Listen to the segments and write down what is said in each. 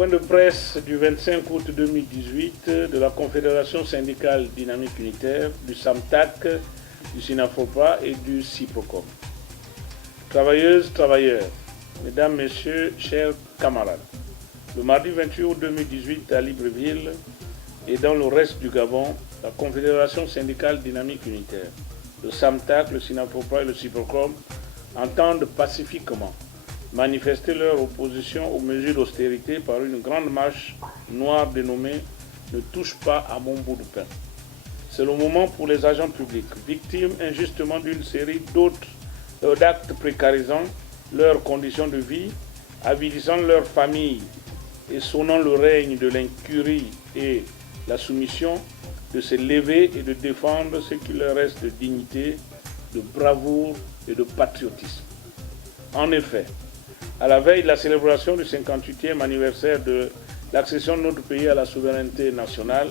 Point de presse du 25 août 2018 de la Confédération syndicale dynamique unitaire, du SAMTAC, du SINAFOPA et du CIPROCOM. Travailleuses, travailleurs, mesdames, messieurs, chers camarades, le mardi 28 août 2018 à Libreville et dans le reste du Gabon, la Confédération syndicale dynamique unitaire, le SAMTAC, le SINAFOPA et le CIPROCOM entendent pacifiquement manifester leur opposition aux mesures d'austérité par une grande marche noire dénommée « Ne touche pas à mon bout de pain ». C'est le moment pour les agents publics, victimes injustement d'une série d'actes précarisant leurs conditions de vie, avilissant leurs familles et sonnant le règne de l'incurie et la soumission, de se lever et de défendre ce qui leur reste de dignité, de bravoure et de patriotisme. En effet, à la veille de la célébration du 58e anniversaire de l'accession de notre pays à la souveraineté nationale,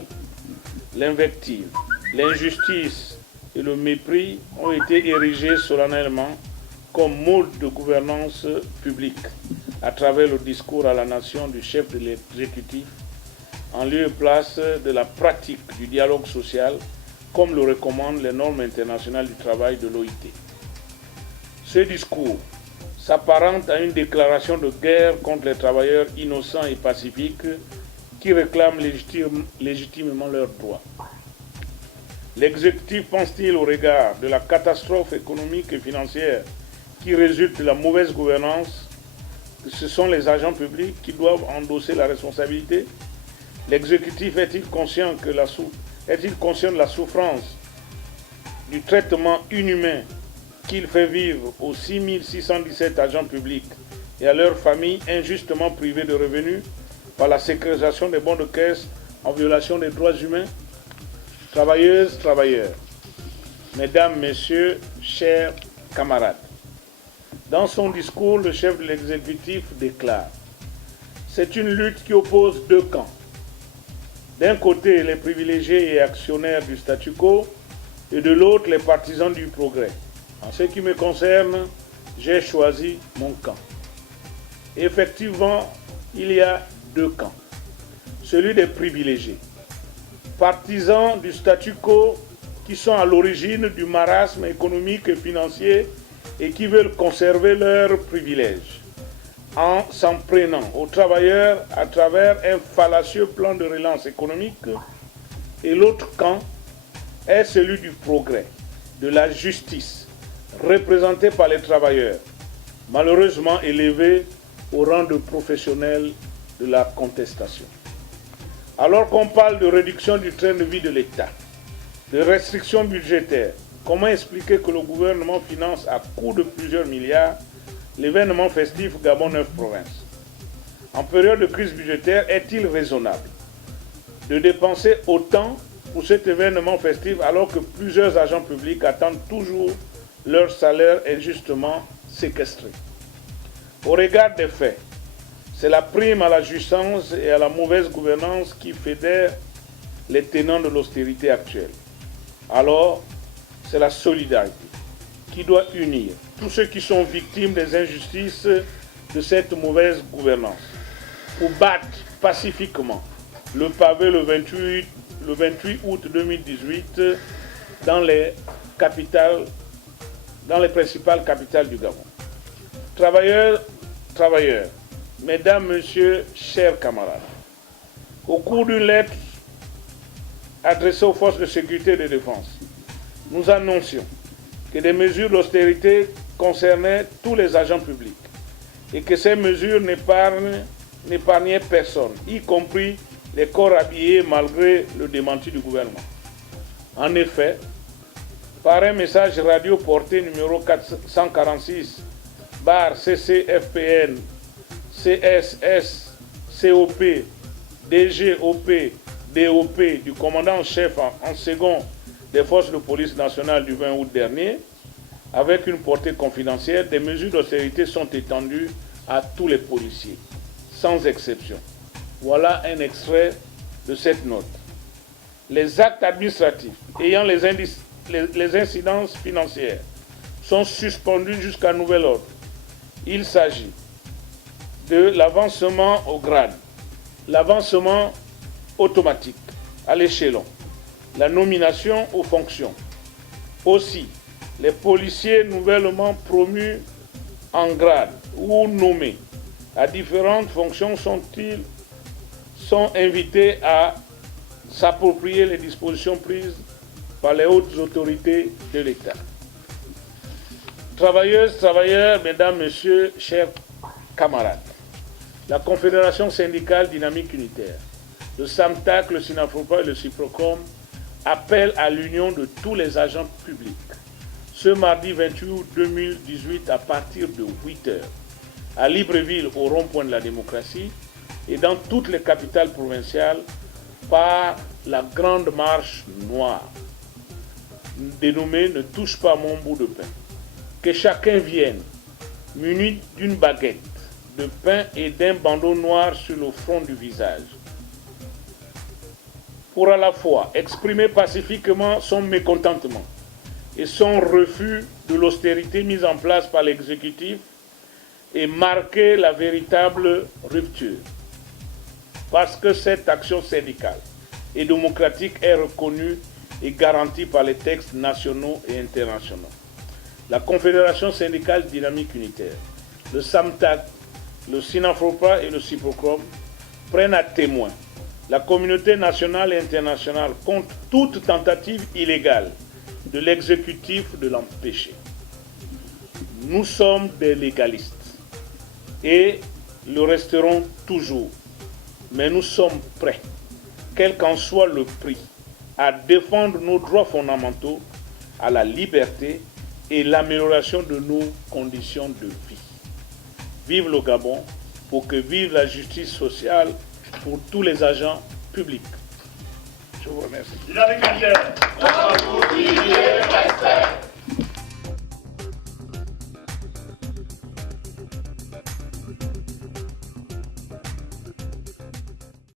l'invective, l'injustice et le mépris ont été érigés solennellement comme mode de gouvernance publique à travers le discours à la nation du chef de l'exécutif en lieu et place de la pratique du dialogue social comme le recommandent les normes internationales du travail de l'OIT. Ce discours s'apparente à une déclaration de guerre contre les travailleurs innocents et pacifiques qui réclament légitimement leurs droits. L'exécutif pense-t-il au regard de la catastrophe économique et financière qui résulte de la mauvaise gouvernance que ce sont les agents publics qui doivent endosser la responsabilité? L'exécutif est-il conscient de la souffrance, du traitement inhumain qu'il fait vivre aux 6617 agents publics et à leurs familles injustement privées de revenus par la sécurisation des bons de caisse en violation des droits humains? Travailleuses, travailleurs, mesdames, messieurs, chers camarades, dans son discours, le chef de l'exécutif déclare « C'est une lutte qui oppose deux camps. D'un côté, les privilégiés et actionnaires du statu quo, et de l'autre, les partisans du progrès. En ce qui me concerne, j'ai choisi mon camp. » Effectivement, il y a deux camps. Celui des privilégiés, partisans du statu quo qui sont à l'origine du marasme économique et financier et qui veulent conserver leurs privilèges en s'en prenant aux travailleurs à travers un fallacieux plan de relance économique. Et l'autre camp est celui du progrès, de la justice, représenté par les travailleurs, malheureusement élevés au rang de professionnels de la contestation. Alors qu'on parle de réduction du train de vie de l'État, de restrictions budgétaires, comment expliquer que le gouvernement finance à coût de plusieurs milliards l'événement festif Gabon 9 provinces? En période de crise budgétaire, est-il raisonnable de dépenser autant pour cet événement festif alors que plusieurs agents publics attendent toujours leur salaire injustement séquestré? Au regard des faits, c'est la prime à la jouissance et à la mauvaise gouvernance qui fédère les tenants de l'austérité actuelle. Alors, c'est la solidarité qui doit unir tous ceux qui sont victimes des injustices de cette mauvaise gouvernance pour battre pacifiquement le pavé le 28 août 2018 dans les principales capitales du Gabon. Travailleurs, mesdames, messieurs, chers camarades, au cours d'une lettre adressée aux forces de sécurité et de défense, nous annoncions que des mesures d'austérité concernaient tous les agents publics et que ces mesures n'épargnaient personne, y compris les corps habillés malgré le démenti du gouvernement. En effet, par un message radio porté numéro 446 /CCFPN CSS COP DGOP DOP du commandant en chef en second des forces de police nationales du 20 août dernier, avec une portée confidentielle, des mesures d'austérité sont étendues à tous les policiers, sans exception. Voilà un extrait de cette note. Les actes administratifs ayant les incidences financières sont suspendus jusqu'à nouvel ordre. Il s'agit de l'avancement au grade, l'avancement automatique à l'échelon, la nomination aux fonctions. Aussi, les policiers nouvellement promus en grade ou nommés à différentes fonctions sont invités à s'approprier les dispositions prises par les hautes autorités de l'État. Travailleuses, travailleurs, mesdames, messieurs, chers camarades, la Confédération syndicale dynamique unitaire, le SAMTAC, le SYNAFROPA et le CIPROCOM appellent à l'union de tous les agents publics ce mardi 28 août 2018 à partir de 8h à Libreville au rond-point de la démocratie et dans toutes les capitales provinciales par la Grande Marche Noire, dénommée « Ne touche pas mon bout de pain ». Que chacun vienne muni d'une baguette de pain et d'un bandeau noir sur le front du visage, pour à la fois exprimer pacifiquement son mécontentement et son refus de l'austérité mise en place par l'exécutif et marquer la véritable rupture. Parce que cette action syndicale et démocratique est reconnue et garantie par les textes nationaux et internationaux. La Confédération syndicale dynamique unitaire, le SAMTAC, le SYNAFROPA et le CIPROCOM prennent à témoin la communauté nationale et internationale contre toute tentative illégale de l'exécutif de l'empêcher. Nous sommes des légalistes et le resterons toujours, mais nous sommes prêts, quel qu'en soit le prix, à défendre nos droits fondamentaux à la liberté et l'amélioration de nos conditions de vie. Vive le Gabon, pour que vive la justice sociale pour tous les agents publics. Je vous remercie.